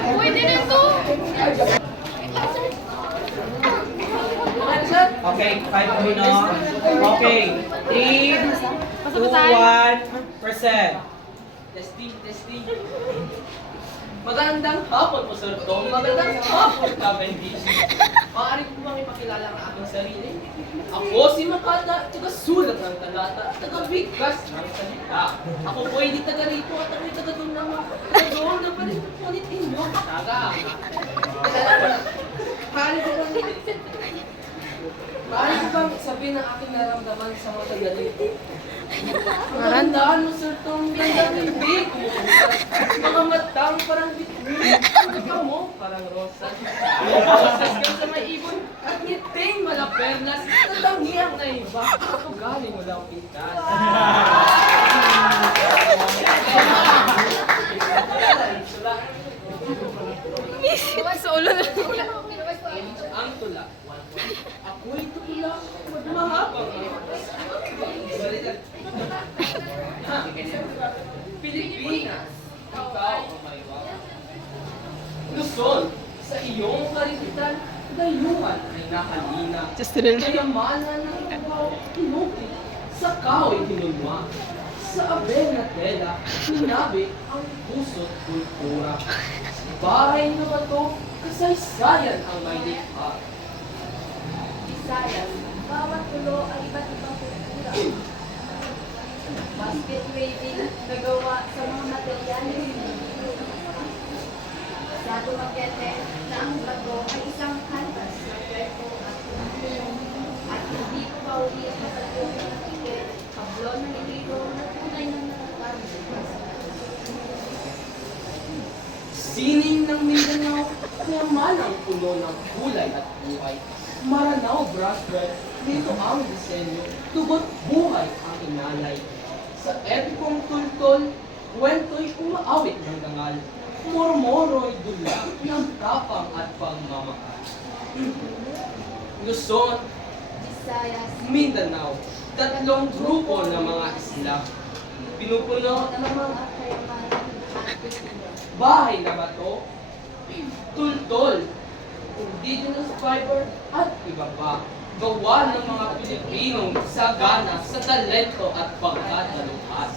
Pwede na to. Okay, 5 muna. Okay, 3, 2, 1%. Testing, testing. Magandang hapon po, Sir Tom. Magandang hapon, Cavendish. Maaari ko bang ipakilala ang aking sarili? Ako si Makata, taga-sulat ng talata, taga-bigkas ng salita. Ako po hindi taga rito at ako'y taga doon naman. Taga-doon na pa rin ulit inyo. Taga-ama. Maaari ko bang sabihin ang aking naramdaman sa mga taga-dito? Magandaan mo, Sir Tom. Ganda ng big mo. Mga matang parang bituin. Mga mo parang rosas. Rosas ka sa may ibon. At ngiting mga perlas. Natangi ang naiba. Ako galing walang pitas. Sa ulo na. Ang tula. Ako'y tula. Mahabang. Pilipinas, ikaw ang may wala. Luzon, sa iyong karibitan, dayuhan ay nahalina. Kayamanan ng trabaho, inukit, sa kahoy hinunwa. Sa abel na tela, hinabi ang puso't kultura. Bahay na bato, kasaysayan ang may likha. Visayas, bawat pulo ay iba't ibang kultura. Basket weaving nagawa sa mga materyales. Sa Dumaguete na ang bato ay isang canvas na kwento at tulong at hindi ko pauli at matagong ng tiket, kablon ng libro na tunay na natatarong. Sining ng Mindanao, kayaman ang puno ng kulay at buhay. Maranao brushwork, dito ang disenyo, tugot buhay ang inalay. Sa epikong tultol, kwento'y umaawit ng dangal. Mormoro'y dula ng tapang at pagmamahal. Luzon, Visayas, Mindanao, tatlong grupo ng mga Islam. Pinupuno ng mga kayamanan at kultura. bahay na bato, tultol, indigenous fiber, at iba pa. Gawa ng mga Pilipinong sagana sa talento at pagkatalupas.